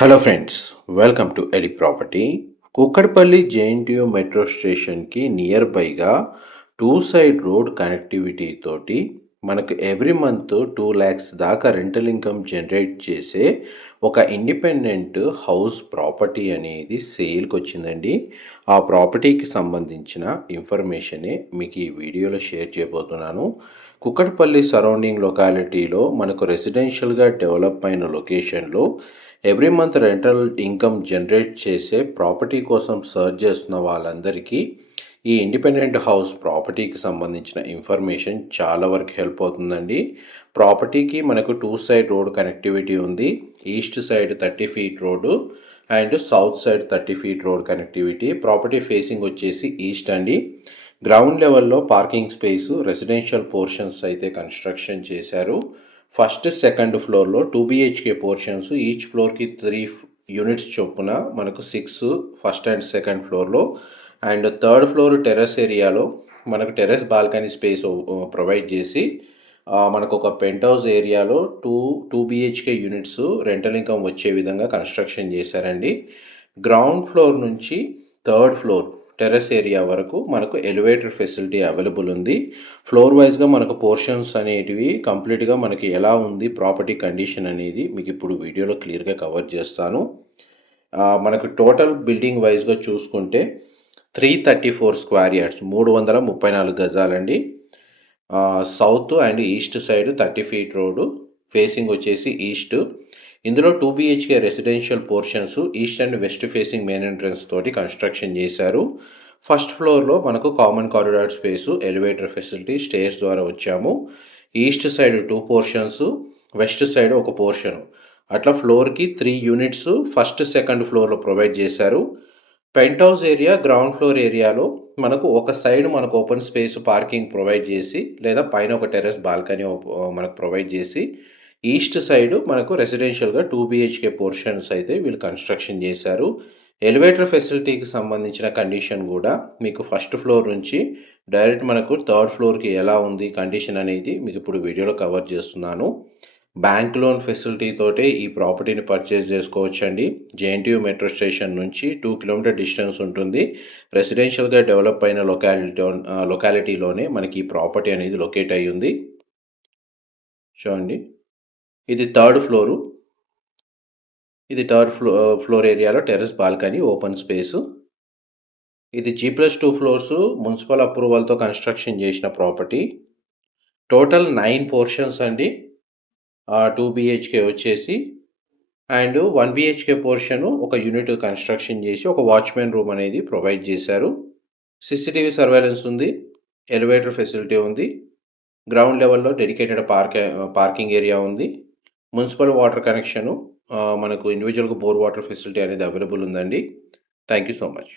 Hello friends welcome to ఎలి property Kukatpally JNTU metro స్టేషన్కి near బైగా టూ సైడ్ రోడ్ కనెక్టివిటీ తోటి మనకు ఎవ్రీ మంత్ టూ ల్యాక్స్ దాకా రెంటల్ ఇన్కమ్ జనరేట్ చేసే ఒక ఇండిపెండెంట్ హౌస్ ప్రాపర్టీ అనేది సేల్కి వచ్చిందండి. ఆ ప్రాపర్టీకి సంబంధించిన ఇన్ఫర్మేషనే మీకు ఈ వీడియోలో షేర్ చేయబోతున్నాను. కుక్కడపల్లి సరౌండింగ్ లొకాలిటీలో మనకు రెసిడెన్షియల్గా డెవలప్ అయిన లొకేషన్లో every month rental income generate చేసే ప్రాపర్టీ కోసం సర్చ్ చేస్తున్న వాళ్ళందరికీ ఈ ఇండిపెండెంట్ హౌస్ ప్రాపర్టీకి సంబంధించిన ఇన్ఫర్మేషన్ చాలా వరకు హెల్ప్ అవుతుందండి. ప్రాపర్టీకి మనకు టూ సైడ్ రోడ్ కనెక్టివిటీ ఉంది. East side thirty feet road and south side thirty feet road connectivity. Property facing వచ్చేసి ఈస్ట్ అండి. గ్రౌండ్ లెవెల్లో పార్కింగ్ స్పేస్ రెసిడెన్షియల్ పోర్షన్స్ అయితే కన్స్ట్రక్షన్ చేశారు. ఫస్ట్ సెకండ్ ఫ్లోర్లో టూ బిహెచ్కే పోర్షన్స్ ఈచ్ ఫ్లోర్కి three units చొప్పున మనకు సిక్స్ ఫస్ట్ అండ్ సెకండ్ ఫ్లోర్లో అండ్ థర్డ్ ఫ్లోర్ టెర్రస్ ఏరియాలో మనకు టెర్రస్ బాల్కనీ స్పేస్ ప్రొవైడ్ చేసి మనకు ఒక పెంట్ హౌస్ ఏరియాలో two two BHK units rental income వచ్చే విధంగా కన్స్ట్రక్షన్ చేశారండి. గ్రౌండ్ ఫ్లోర్ నుంచి థర్డ్ ఫ్లోర్ టెర్రస్ ఏరియా వరకు మనకు ఎలివేటర్ ఫెసిలిటీ అవైలబుల్ ఉంది. ఫ్లోర్ వైజ్గా మనకు పోర్షన్స్ అనేటివి కంప్లీట్గా మనకి ఎలా ఉంది ప్రాపర్టీ కండిషన్ అనేది మీకు ఇప్పుడు వీడియోలో క్లియర్గా కవర్ చేస్తాను. మనకు టోటల్ బిల్డింగ్ వైజ్గా చూసుకుంటే three thirty four square yards మూడు వందల ముప్పై నాలుగు గజాలండి. South and east side thirty feet road facing వచ్చేసి ఈస్ట్. ఇందులో two BHK residential portions east and west facing main entrance తోటి కన్స్ట్రక్షన్ చేశారు. ఫస్ట్ ఫ్లోర్లో మనకు common corridor space elevator facility stairs ద్వారా వచ్చాము. East side two portions west side ఒక portion అట్లా ఫ్లోర్కి త్రీ యూనిట్స్ ఫస్ట్ సెకండ్ ఫ్లోర్లో ప్రొవైడ్ చేశారు. Penthouse area ground floor ఏరియాలో మనకు ఒక సైడ్ మనకు ఓపెన్ స్పేస్ పార్కింగ్ ప్రొవైడ్ చేసి లేదా పైన ఒక టెర్రస్ బాల్కనీ uh, మనకు ప్రొవైడ్ చేసి ఈస్ట్ సైడ్ మనకు రెసిడెన్షియల్గా టూ బిహెచ్కే పోర్షన్స్ అయితే వీళ్ళు కన్స్ట్రక్షన్ చేశారు. ఎలివేటర్ ఫెసిలిటీకి సంబంధించిన కండిషన్ కూడా మీకు ఫస్ట్ ఫ్లోర్ నుంచి డైరెక్ట్ మనకు థర్డ్ ఫ్లోర్కి ఎలా ఉంది కండిషన్ అనేది మీకు ఇప్పుడు వీడియోలో కవర్ చేస్తున్నాను. బ్యాంక్ లోన్ ఫెసిలిటీ తోటే ఈ ప్రాపర్టీని పర్చేజ్ చేసుకోవచ్చు అండి జేఎన్టీయూ మెట్రో స్టేషన్ నుంచి టూ కిలోమీటర్ డిస్టెన్స్ ఉంటుంది. రెసిడెన్షియల్గా డెవలప్ అయిన లొకాలిటీ లొకాలిటీలోనే మనకి ఈ ప్రాపర్టీ అనేది లొకేట్ అయ్యి ఉంది చూడండి. ఇది థర్డ్ ఫ్లోరు. ఇది థర్డ్ ఫ్లో ఫ్లోర్ ఏరియాలో టెర్రస్ బాల్కనీ ఓపెన్ స్పేసు. ఇది G plus two floors municipal అప్రూవల్తో construction చేసిన ప్రాపర్టీ. టోటల్ నైన్ పోర్షన్స్ అండి. టూ బిహెచ్కే వచ్చేసి. అండ్ వన్ బిహెచ్కే పోర్షన్ ఒక యూనిట్ కన్స్ట్రక్షన్ చేసి ఒక వాచ్మెన్ రూమ్ అనేది ప్రొవైడ్ చేశారు. సిసిటీవీ సర్వేలెన్స్ ఉంది. ఎలివేటర్ ఫెసిలిటీ ఉంది. గ్రౌండ్ లెవెల్లో డెడికేటెడ్ పార్క్ పార్కింగ్ ఏరియా ఉంది. మున్సిపల్ వాటర్ కనెక్షను మనకు ఇండివిజువల్గా బోర్ వాటర్ ఫెసిలిటీ అనేది అవైలబుల్ ఉందండి. Thank you so much